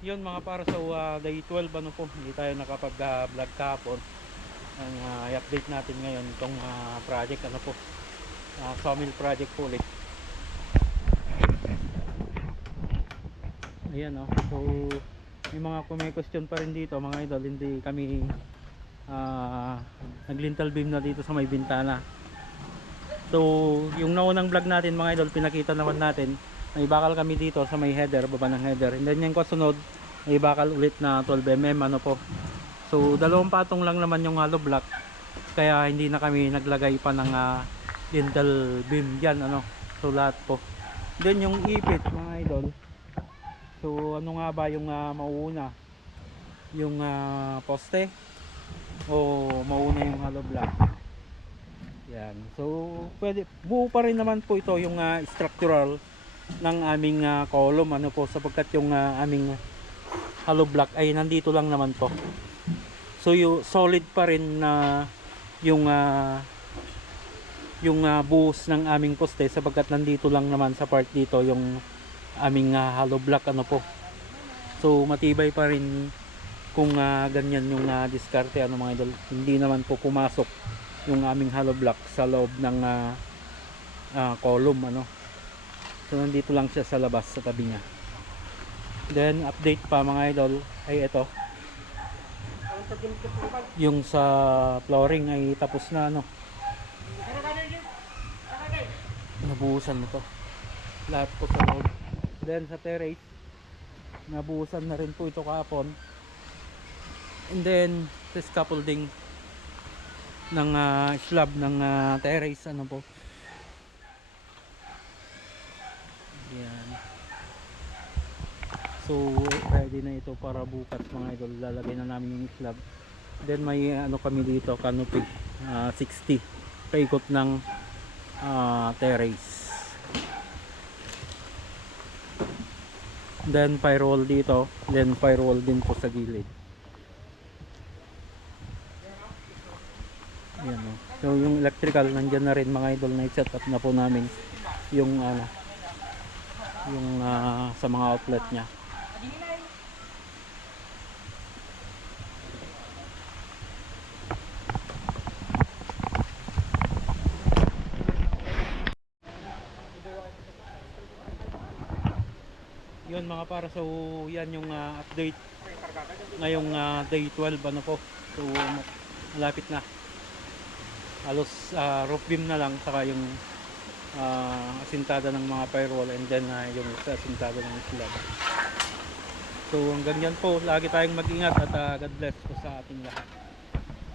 yun mga para sa uh, day 12 ano po hindi tayo nakapag uh, vlog kahapon. Ang uh, i-update natin ngayon itong uh, project ano po uh, sawmill project po ulit. Ayan oh so may mga may question pa rin dito mga idol hindi kami uh, naglintal beam na dito sa may bintana. So yung naunang vlog natin mga idol pinakita naman natin may bakal kami dito sa may header baba ng header. And then yung kasunod may bakal ulit na 12mm ano po. So dalawang patong lang naman yung hollow block. Kaya hindi na kami naglagay pa ng uh, lintel beam. Dyan ano. So lahat po. Then yung ipit mga idol. So ano nga ba yung uh, mauuna? Yung uh, poste? O mauna yung hollow block? Yan. So pwede buo pa rin naman po ito yung uh, structural ng aming uh, column ano po sapagkat yung uh, aming hollow block ay nandito lang naman po. So yung solid pa rin na yung uh, yung uh, buhos ng aming poste sapagkat nandito lang naman sa part dito yung aming uh, hollow block ano po. So matibay pa rin kung uh, ganyan yung uh, diskarte ano mga idol. Hindi naman po pumasok yung aming hollow block sa loob ng uh, uh, column ano So nandito lang siya sa labas sa tabi niya. Then update pa mga idol ay ito. Yung sa flooring ay tapos na ano. Nabuhusan na to. Lahat po sa loob. Then sa terrace nabuhusan na rin po ito kahapon. And then sa scaffolding ng uh, slab ng uh, terrace ano po Yan. So, ready na ito para bukas mga idol. Lalagay na namin yung slab. Then may ano kami dito, canopy. ah, 60. Paikot ng ah, terrace. Then firewall dito. Then firewall din po sa gilid. Yan o. So yung electrical nandyan na rin mga idol na i-set up na po namin yung ano yung ah, sa mga outlet niya. Yun mga para so yan yung ah, update ngayong ah, day 12 ano po. So malapit na. Halos ah, roof beam na lang saka yung ah, asintada ng mga firewall and then ah, yung asintada ng slab. So hanggang yan po, lagi tayong mag-ingat at ah, God bless po sa ating lahat.